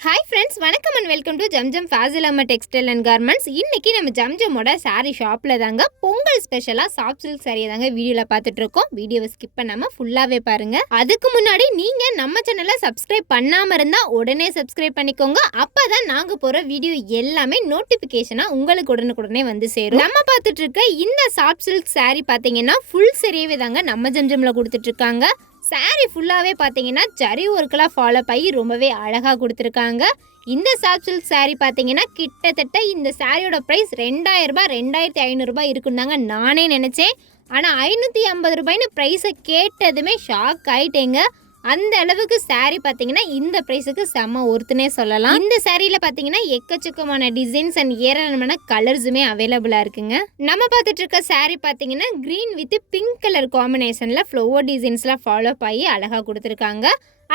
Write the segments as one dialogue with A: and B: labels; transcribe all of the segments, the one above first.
A: Hi friends வணக்கம் and welcome to Zamzam ஃபாசிலாமா textile and garments இன்றைக்கி நம்ம ஜம்ஜமோட சாரீ ஷாப்பில் தாங்க பொங்கல் ஸ்பெஷலாக சாஃப்ட் சில்க் சாரியை தாங்க வீடியோவில் பார்த்துட்டு இருக்கோம். வீடியோவை ஸ்கிப் பண்ணாமல் ஃபுல்லாகவே பாருங்கள் அதுக்கு முன்னாடி நீங்கள் நம்ம சேனலை சப்ஸ்கிரைப் பண்ணாமல் இருந்தால் உடனே சப்ஸ்கிரைப் பண்ணிக்கோங்க. அப்போ தான் நாங்கள் போகிற வீடியோ எல்லாமே நோட்டிஃபிகேஷனாக உங்களுக்கு உடனுக்குடனே வந்து சேரும். நம்ம பார்த்துட்டு இருக்க இந்த சாஃப்ட் சில்க் சாரீ பார்த்தீங்கன்னா ஃபுல் சரியாகவே தாங்க நம்ம ஜம்ஜமில் கொடுத்துட்ருக்காங்க இருக்காங்க ஃபுல்லாகவே பார்த்தீங்கன்னா ஜரி ஒர்க்கெலாம் ஃபாலோ பண்ணி ரொம்பவே அழகாக கொடுத்துருக்காங்க. இந்த சாஃப்ட் சில்க் சாரீ பார்த்தீங்கன்னா கிட்டத்தட்ட இந்த சாரியோட ப்ரைஸ் ரெண்டாயிரரூபா ரெண்டாயிரத்தி ஐநூறுரூபா இருக்குன்னாங்க நானே நினச்சேன். ஆனால் ஐநூற்றி ஐம்பது ரூபாய்னு ப்ரைஸை கேட்டதுமே ஷாக் ஆகிட்டேங்க அந்த அளவுக்கு saree பார்த்தீங்கன்னா இந்த ப்ரைஸுக்கு செம்ம ஒருத்துனே சொல்லலாம். இந்த சாரியில் பார்த்தீங்கன்னா எக்கச்சக்கமான டிசைன்ஸ் அண்ட் ஏராளமான கலர்ஸுமே அவைலபிளாக இருக்குங்க. நம்ம பார்த்துட்டு இருக்க saree பார்த்தீங்கன்னா க்ரீன் வித் பிங்க் கலர் காம்பினேஷனில் ஃப்ளவர் டிசைன்ஸ்லாம் ஃபாலோ பண்ணி அழகாக கொடுத்துருக்காங்க.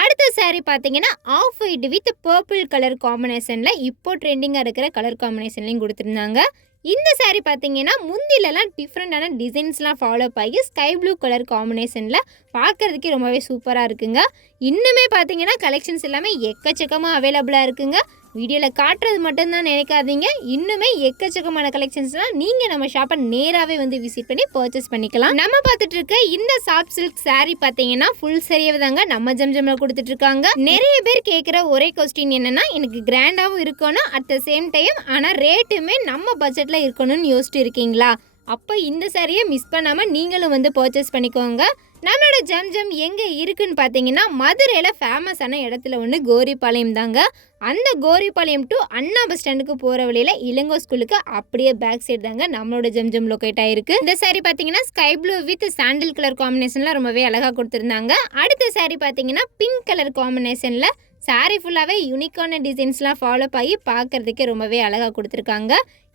A: அடுத்த saree பார்த்தீங்கன்னா off white with purple colour காம்பினேஷனில் இப்போ ட்ரெண்டிங்காக இருக்கிற கலர் காம்பினேஷன்லையும் கொடுத்துருந்தாங்க. இந்த saree பார்த்தீங்கன்னா முந்திலலாம் டிஃப்ரெண்டான டிசைன்ஸ்லாம் ஃபாலோ ஆகி ஸ்கை ப்ளூ கலர் காம்பினேஷனில் பார்க்கறதுக்கே ரொம்பவே சூப்பராக இருக்குங்க. இன்னுமே பார்த்தீங்கன்னா கலெக்ஷன்ஸ் எல்லாமே எக்கச்சக்கமாக அவைலபிளாக இருக்குங்க. வீடியோவில் காட்டுறது மட்டும்தான் நினைக்காதீங்க. இன்னுமே எக்கச்சக்கமான கலெக்ஷன்ஸ்லாம் நீங்கள் நம்ம ஷாப்பை நேராகவே வந்து விசிட் பண்ணி பர்ச்சேஸ் பண்ணிக்கலாம். நம்ம பார்த்துட்டு இருக்க இந்த சாஃப்ட் சில்க் saree பார்த்தீங்கன்னா ஃபுல் சரியாக தாங்க நம்ம ஜம்ஜம்ல கொடுத்துட்டு இருக்காங்க. நிறைய பேர் கேட்குற ஒரே கொஸ்டின் என்னன்னா எனக்கு கிராண்டாகவும் இருக்கணும் அட் த சேம் டைம் ஆனால் ரேட்டுமே நம்ம பட்ஜெட்டில் இருக்கணும்னு யோசிச்சுட்டு இருக்கீங்களா? அப்போ இந்த சாரியை மிஸ் பண்ணாமல் நீங்களும் வந்து பர்ச்சேஸ் பண்ணிக்கோங்க. நம்மளோட ஜம்ஜம் எங்கே இருக்குன்னு பார்த்தீங்கன்னா மதுரையில் ஃபேமஸான இடத்துல ஒன்று கோரிப்பாளையம் தாங்க. அந்த கோரிப்பாளையம் டு அண்ணா பஸ் ஸ்டாண்டுக்கு போகிற வழியில் இளங்கோ ஸ்கூலுக்கு அப்படியே பேக் சைடு தாங்க நம்மளோட ஜம்ஜம் லொக்கேட் ஆயிருக்கு. இந்த சாரி பார்த்தீங்கன்னா sky blue with sandal colour காம்பினேஷனில் ரொம்பவே அழகாக கொடுத்துருந்தாங்க. அடுத்த சாரி பார்த்தீங்கன்னா பிங்க் கலர் காம்பினேஷனில் சாரீ ஃபுல்லாகவே யூனிக்கான டிசைன்ஸ்லாம் ஃபாலோ ஆகி பார்க்கறதுக்கே ரொம்பவே அழகாக கொடுத்துருக்காங்க.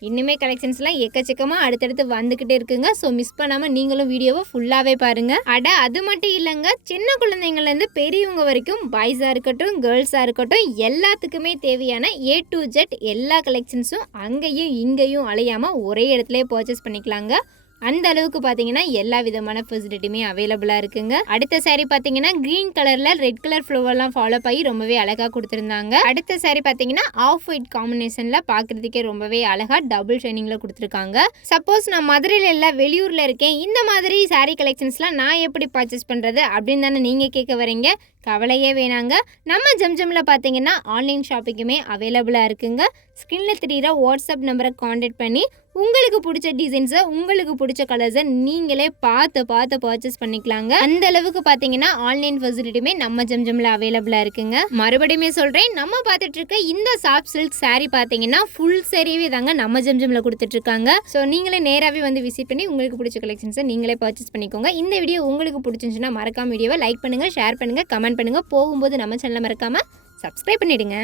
A: இன்னுமே கலெக்ஷன்ஸ்லாம் எக்கச்சக்கமாக அடுத்தடுத்து வந்துக்கிட்டே இருக்குங்க. ஸோ மிஸ் பண்ணாமல் நீங்களும் வீடியோவை ஃபுல்லாகவே பாருங்கள் அட அது மட்டும் இல்லைங்க. சின்ன குழந்தைங்கள்லேருந்து பெரியவங்க வரைக்கும் பாய்ஸாக இருக்கட்டும் கேர்ள்ஸாக இருக்கட்டும் எல்லாத்துக்குமே தேவையான ஏ டு ஜெட் எல்லா கலெக்ஷன்ஸும் அங்கேயும் இங்கேயும் அலையாமல் ஒரே இடத்துல பர்ச்சேஸ் பண்ணிக்கலாங்க. அந்த அளவுக்கு பார்த்தீங்கன்னா எல்லா விதமான ஃபெசிலிட்டியுமே அவைலபிளாக இருக்குங்க. அடுத்த சாரி பார்த்தீங்கன்னா க்ரீன் கலரில் ரெட் கலர் ஃப்ளோவெல்லாம் ஃபாலோ பண்ணி ரொம்பவே அழகாக கொடுத்துருந்தாங்க. அடுத்த சாரி பார்த்தீங்கன்னா ஆஃப் ஒயிட் காம்பினேஷனில் பார்க்குறதுக்கே ரொம்பவே அழகாக டபுள் ஷைனிங்கில் கொடுத்துருக்காங்க. சப்போஸ் நான் மதுரையில் இல்லை வெளியூரில் இருக்கேன். இந்த மாதிரி saree கலெக்ஷன்ஸ்லாம் நான் எப்படி பர்ச்சேஸ் பண்ணுறது அப்படின்னு தானே நீங்கள் கேட்க வரீங்க? கவலையே வேணாங்க. நம்ம ஜம்ஜமில் பார்த்தீங்கன்னா ஆன்லைன் ஷாப்பிங்குமே அவைலபிளாக இருக்குங்க. ஸ்க்ரீனில் தெரியிற வாட்ஸ்அப் நம்பரை காண்டாக்ட் பண்ணி உங்களுக்கு பிடிச்ச டிசைன்ஸை உங்களுக்கு பிடிச்ச கலர்ஸை நீங்களே பார்த்து பார்த்து பர்ச்சேஸ் பண்ணிக்கலாங்க. அந்த அளவுக்கு பார்த்தீங்கன்னா ஆன்லைன் ஃபெசிலிட்டியுமே நம்ம ஜம்ஜமில் அவைலபிளாக இருக்குங்க. மறுபடியுமே சொல்கிறேன் நம்ம பார்த்துட்டு இருக்க இந்த சாப் சில்க் saree பார்த்தீங்கன்னா ஃபுல் சரியாகவே தாங்க நம்ம ஜம்ஜமில் கொடுத்துட்ருக்காங்க. ஸோ நீங்களே நேராகவே வந்து விசிட் பண்ணி உங்களுக்கு பிடிச்ச கலெக்ஷன்ஸை நீங்களே பர்ச்சேஸ் பண்ணிக்கோங்க. இந்த வீடியோ உங்களுக்கு பிடிச்சிருந்துச்சுன்னா மறக்காம வீடியோவை லைக் பண்ணுங்கள் ஷேர் பண்ணுங்கள் கமெண்ட் பண்ணுங்கள் போகும்போது நம்ம சேனலை மறக்காமல் சப்ஸ்கிரைப் பண்ணிவிடுங்க